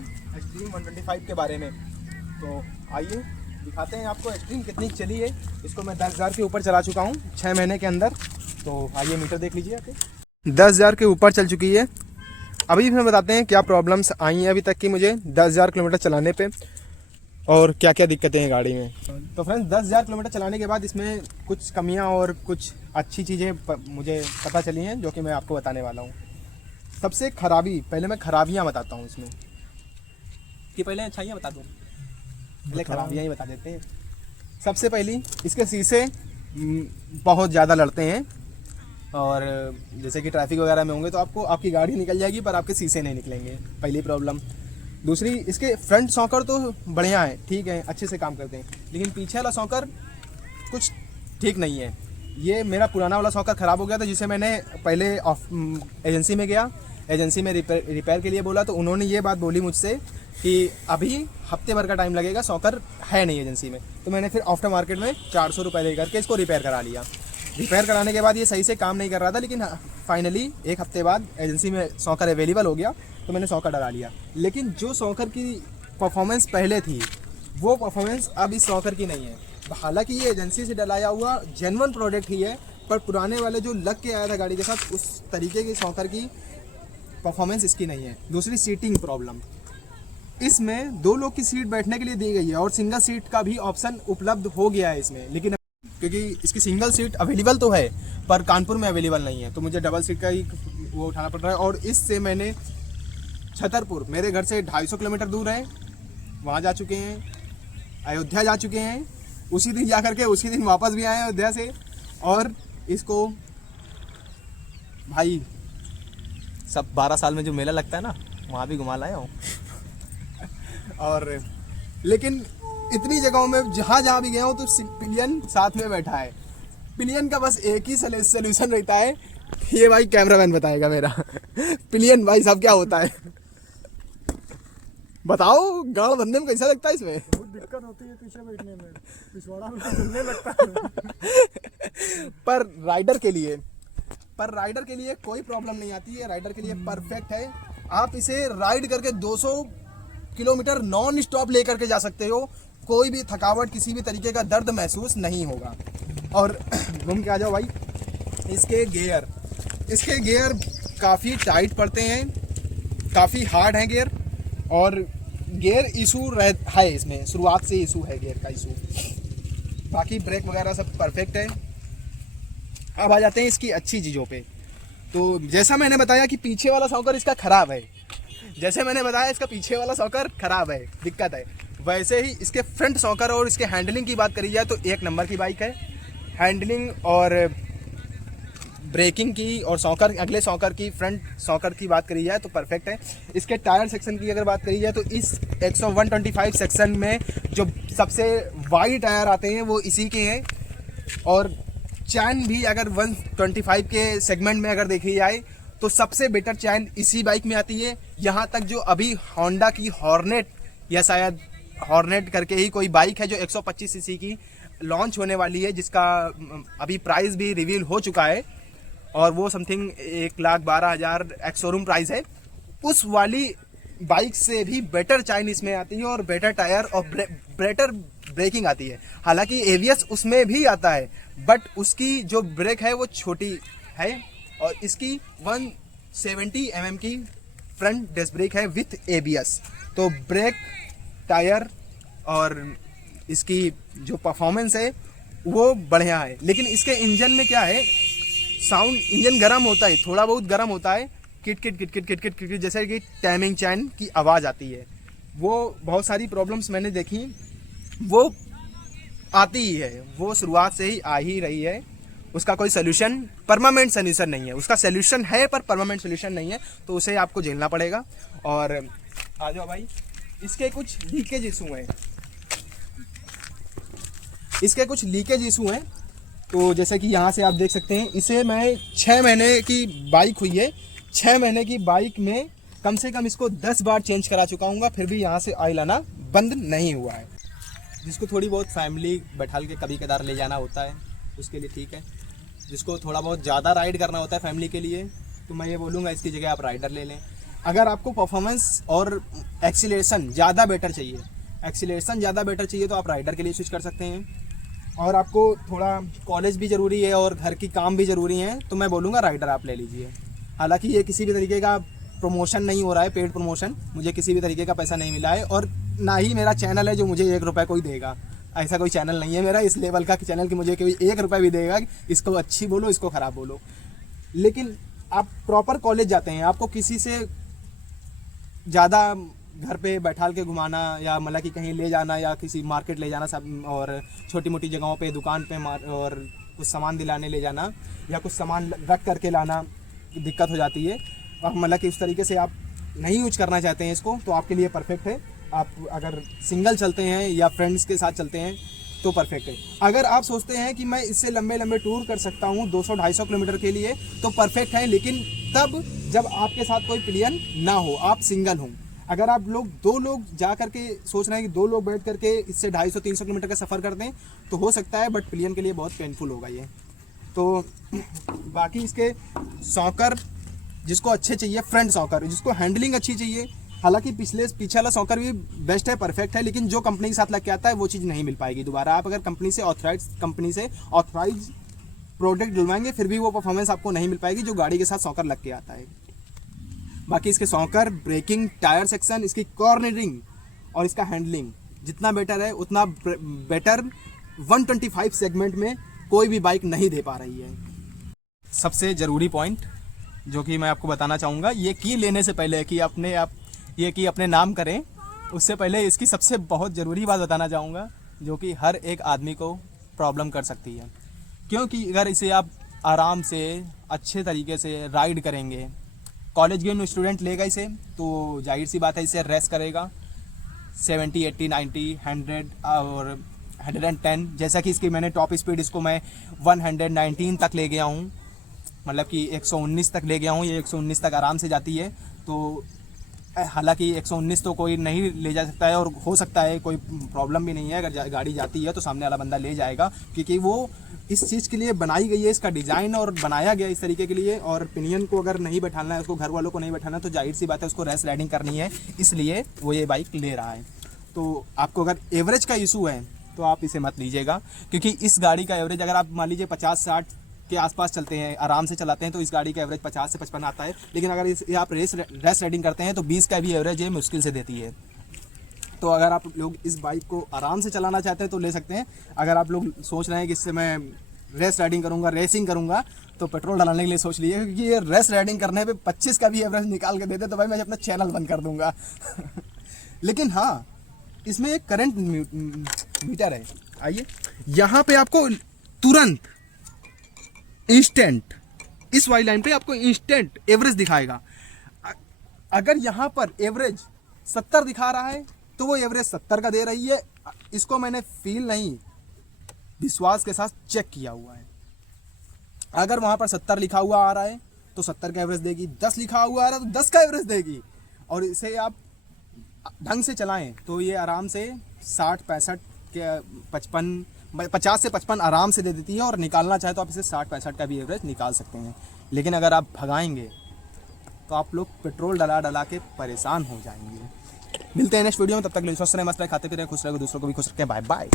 हैं एक्सट्रीम 125 के बारे में। तो आइए दिखाते हैं आपको एक्सट्रीम कितनी चली है। इसको मैं 10,000 के ऊपर चला चुका हूँ 6 महीने के अंदर। तो आइए मीटर देख लीजिए आके, 10,000 के ऊपर चल चुकी है। अभी हमें बताते हैं क्या प्रॉब्लम्स आई हैं अभी तक की मुझे 10,000 किलोमीटर चलाने पे और क्या क्या दिक्कतें हैं गाड़ी में। तो फ्रेंड्स 10,000 किलोमीटर चलाने के बाद इसमें कुछ कमियां और कुछ अच्छी चीज़ें मुझे पता चली हैं जो कि मैं आपको बताने वाला हूं। सबसे खराबी, पहले मैं खराबियां बताता हूं इसमें, कि पहले अच्छाइयां बता दूं, पहले खराबियां ही बता देते हैं। सबसे पहली, इसके शीशे बहुत ज़्यादा लड़ते हैं और जैसे कि ट्रैफिक वगैरह में होंगे तो आपकी गाड़ी निकल जाएगी पर आपके शीशे नहीं निकलेंगे, पहली प्रॉब्लम। दूसरी, इसके फ्रंट सॉकर तो बढ़िया है, ठीक है, अच्छे से काम करते हैं, लेकिन पीछे वाला सॉकर कुछ ठीक नहीं है। ये मेरा पुराना वाला सॉकर ख़राब हो गया था, जिसे मैंने पहले एजेंसी में गया, एजेंसी में रिपेयर के लिए बोला तो उन्होंने ये बात बोली मुझसे कि अभी हफ्ते भर का टाइम लगेगा, सॉकर है नहीं एजेंसी में। तो मैंने फिर आफ्टर मार्केट में 400 रुपये लेकर के इसको रिपेयर करा लिया। रिपेयर कराने के बाद ये सही से काम नहीं कर रहा था, लेकिन फाइनली एक हफ्ते बाद एजेंसी में सॉकर अवेलेबल हो गया तो मैंने सॉकर डला लिया। लेकिन जो सॉकर की परफॉर्मेंस पहले थी वो परफॉर्मेंस अब इस सॉकर की नहीं है। हालांकि ये एजेंसी से डलाया हुआ जेन्युइन प्रोडक्ट ही है, पर पुराने वाले जो लग के आया था गाड़ी के साथ उस तरीके की सॉकर की परफॉर्मेंस इसकी नहीं है। दूसरी, सीटिंग प्रॉब्लम। इसमें 2 लोग की सीट बैठने के लिए दी गई है और सिंगल सीट का भी ऑप्शन उपलब्ध हो गया है इसमें, लेकिन क्योंकि इसकी सिंगल सीट अवेलेबल तो है पर कानपुर में अवेलेबल नहीं है, तो मुझे डबल सीट का ही वो उठाना पड़ रहा है। और इससे मैंने छतरपुर, मेरे घर से 250 किलोमीटर दूर है, वहाँ जा चुके हैं, अयोध्या जा चुके हैं, उसी दिन जा करके उसी दिन वापस भी आए अयोध्या से, और इसको भाई सब 12 साल में जो मेला लगता है ना वहाँ भी घुमा लाया हूँ। और लेकिन इतनी जगहों में जहाँ भी गया हूँ तो पिलियन साथ में बैठा है। पिलियन का बस एक ही सोल्यूशन रहता है, ये भाई कैमरामैन बताएगा मेरा। पिलियन भाई साहब क्या होता है बताओ, गाड़ बनने में कैसा लगता है? इसमें बहुत दिक्कत होती है पीछे बैठने में, पिछवाड़ा में तो झूलने लगता है। पर राइडर के लिए कोई प्रॉब्लम नहीं आती है, राइडर के लिए परफेक्ट है। आप इसे राइड करके 200 किलोमीटर नॉन स्टॉप लेकर के जा सकते हो, कोई भी थकावट, किसी भी तरीके का दर्द महसूस नहीं होगा। और घूम के आ जाओ भाई। इसके गियर काफ़ी टाइट पड़ते हैं, काफ़ी हार्ड हैं गियर, और गियर इशू है इसमें, शुरुआत से इशू है गियर का इशू। बाकी ब्रेक वगैरह सब परफेक्ट है। अब आ जाते हैं इसकी अच्छी चीज़ों पे। तो जैसा मैंने बताया कि पीछे वाला सॉकर इसका ख़राब है, दिक्कत है, वैसे ही इसके फ्रंट सॉकर और इसके हैंडलिंग की बात करी जाए तो एक नंबर की बाइक है। हैंडलिंग और ब्रेकिंग की और सॉकर, अगले सॉकर की, फ्रंट सॉकर की बात करी जाए तो परफेक्ट है। इसके टायर सेक्शन की अगर बात करी जाए तो इस 125 सेक्शन में जो सबसे वाइड टायर आते हैं वो इसी के हैं, और चैन भी अगर 125 के सेगमेंट में अगर देखी जाए तो सबसे बेटर चैन इसी बाइक में आती है। यहाँ तक जो अभी होंडा की हॉर्नेट, या शायद हॉर्नेट करके ही कोई बाइक है जो 125 सीसी की लॉन्च होने वाली है, जिसका अभी प्राइस भी रिवील हो चुका है और वो समथिंग 1,12,000 एक्स शोरूम प्राइस है, उस वाली बाइक से भी बेटर चैन इसमें आती है और बेटर टायर और बेटर ब्रेकिंग आती है। हालांकि एवीएस उसमें भी आता है, बट उसकी जो ब्रेक है वो छोटी है, और इसकी 170 mm की फ्रंट डिस्क ब्रेक है विथ एबीएस। तो ब्रेक, टायर और इसकी जो परफॉर्मेंस है वो बढ़िया है। लेकिन इसके इंजन में क्या है, साउंड, इंजन गर्म होता है, थोड़ा बहुत गर्म होता है, kit kit kit kit kit kit kit जैसे कि टाइमिंग चैन की आवाज़ आती है। वो बहुत सारी प्रॉब्लम्स मैंने देखी, वो आती ही है, वो शुरुआत से ही आ ही रही है। उसका कोई सोल्यूशन, परमानेंट सोल्यूशन नहीं है, उसका सोल्यूशन है पर परमानेंट सोल्यूशन नहीं है, तो उसे आपको झेलना पड़ेगा। और आ जाओ भाई, इसके कुछ लीकेज इशू हैं, तो जैसे कि यहाँ से आप देख सकते हैं, इसे मैं 6 महीने की बाइक हुई है, 6 महीने की बाइक में कम से कम इसको 10 बार चेंज करा चुका हूँ, फिर भी यहाँ से ऑयल आना बंद नहीं हुआ है। जिसको थोड़ी बहुत फैमिली बैठाल के कभी कदार ले जाना होता है उसके लिए ठीक है, जिसको थोड़ा बहुत ज़्यादा राइड करना होता है फैमिली के लिए, तो मैं ये बोलूँगा इसकी जगह आप राइडर ले लें। अगर आपको परफॉर्मेंस और एक्सीलरेशन ज़्यादा बेटर चाहिए तो आप राइडर के लिए स्विच कर सकते हैं। और आपको थोड़ा कॉलेज भी ज़रूरी है और घर की काम भी ज़रूरी है तो मैं बोलूँगा राइडर आप ले लीजिए। हालांकि ये किसी भी तरीके का प्रमोशन नहीं हो रहा है, पेड प्रमोशन, मुझे किसी भी तरीके का पैसा नहीं मिला है और ना ही मेरा चैनल है जो मुझे 1 रुपये कोई देगा। ऐसा कोई चैनल नहीं है मेरा इस लेवल का चैनल कि मुझे कोई 1 रुपये भी देगा, इसको अच्छी बोलो इसको ख़राब बोलो। लेकिन आप प्रॉपर कॉलेज जाते हैं, आपको किसी से ज़्यादा घर पे बैठाल के घुमाना या मतलब कि कहीं ले जाना या किसी मार्केट ले जाना सब और छोटी मोटी जगहों पे दुकान पे और कुछ सामान दिलाने ले जाना या कुछ सामान रख करके लाना दिक्कत हो जाती है। और मतलब कि उस तरीके से आप नहीं यूज करना चाहते हैं इसको तो आपके लिए परफेक्ट है। आप अगर सिंगल चलते हैं या फ्रेंड्स के साथ चलते हैं तो परफेक्ट है। अगर आप सोचते हैं कि मैं इससे लंबे लंबे टूर कर सकता हूँ 200-250 किलोमीटर के लिए तो परफेक्ट है, लेकिन तब जब आपके साथ कोई प्लेन ना हो, आप सिंगल हों। अगर आप लोग 2 लोग जा करके सोच रहे हैं कि 2 लोग बैठ करके इससे 250-300 किलोमीटर का सफ़र करते हैं तो हो सकता है, बट प्लेन के लिए बहुत पेनफुल होगा ये। तो बाकी इसके सॉकर जिसको अच्छे चाहिए, फ्रंट सॉकर जिसको हैंडलिंग अच्छी चाहिए, हालांकि पीछे वाला सॉकर भी बेस्ट है, परफेक्ट है, लेकिन जो कंपनी के साथ लग के आता है वो चीज़ नहीं मिल पाएगी दोबारा। आप अगर कंपनी से ऑथराइज प्रोडक्ट डलवाएंगे फिर भी वो परफॉर्मेंस आपको नहीं मिल पाएगी जो गाड़ी के साथ सॉकर लग के आता है। बाकी इसके सॉकर, ब्रेकिंग, टायर सेक्शन, इसकी कॉर्नरिंग और इसका हैंडलिंग जितना बेटर है उतना बेटर 125 सेगमेंट में कोई भी बाइक नहीं दे पा रही है। सबसे ज़रूरी पॉइंट जो कि मैं आपको बताना चाहूँगा, ये की लेने से पहले कि अपने नाम करें उससे पहले इसकी सबसे बहुत ज़रूरी बात बताना चाहूँगा जो कि हर एक आदमी को प्रॉब्लम कर सकती है। क्योंकि अगर इसे आप आराम से अच्छे तरीके से राइड करेंगे, कॉलेज गोइंग स्टूडेंट लेगा इसे तो जाहिर सी बात है इसे रेस करेगा 70, 80, 90, 100 और 110। जैसा कि इसकी मैंने टॉप स्पीड इसको मैं 119 तक ले गया हूँ, मतलब कि 119 तक ले गया हूँ। ये 119 तक आराम से जाती है। तो हालांकि 119 तो कोई नहीं ले जा सकता है और हो सकता है कोई प्रॉब्लम भी नहीं है, अगर गाड़ी जाती है तो सामने वाला बंदा ले जाएगा क्योंकि वो इस चीज़ के लिए बनाई गई है, इसका डिज़ाइन और बनाया गया इस तरीके के लिए। और पिनियन को अगर नहीं बैठाना है, उसको घर वालों को नहीं बैठाना तो जाहिर सी बात है उसको रेस राइडिंग करनी है, इसलिए वो ये बाइक ले रहा है। तो आपको अगर एवरेज का इशू है तो आप इसे मत लीजिएगा, क्योंकि इस गाड़ी का एवरेज अगर आप मान लीजिए 50-60 के आसपास चलते हैं, आराम से चलाते हैं तो इस गाड़ी का एवरेज 50 से 55 आता है। लेकिन अगर इस आप रेस राइडिंग करते हैं तो 20 का भी एवरेज है, मुश्किल से देती है। तो अगर आप लोग इस बाइक को आराम से चलाना चाहते हैं तो ले सकते हैं। अगर आप लोग सोच रहे हैं कि इससे मैं रेस राइडिंग करूँगा, रेसिंग करूँगा, तो पेट्रोल डालने के लिए सोच लीजिए, क्योंकि ये रेस राइडिंग करने पे 25 का भी एवरेज निकाल के देते तो भाई मैं अपना चैनल बंद कर दूँगा। लेकिन हाँ, इसमें एक करंट मीटर है। आइए, यहाँ पे आपको तुरंत इंस्टेंट इस वाली लाइन पे आपको इंस्टेंट एवरेज दिखाएगा। अगर यहाँ पर एवरेज 70 दिखा रहा है तो वो एवरेज 70 का दे रही है। इसको मैंने फील नहीं, विश्वास के साथ चेक किया हुआ है। अगर वहाँ पर 70 लिखा हुआ आ रहा है तो 70 का एवरेज देगी, 10 लिखा हुआ आ रहा है तो 10 का एवरेज देगी। और इसे आप ढंग से चलाएं तो ये आराम से 60-65 के 50 से 55 आराम से दे देती है। और निकालना चाहे तो आप इसे 60-65 का भी एवरेज निकाल सकते हैं। लेकिन अगर आप भगाएंगे तो आप लोग पेट्रोल डला के परेशान हो जाएंगे। मिलते हैं नेक्स्ट वीडियो में, तब तक स्वस्थ रहे, मस्त रहे, खाते पीते रहे, खुश रहे, दूसरों को भी खुश रखें। Bye bye.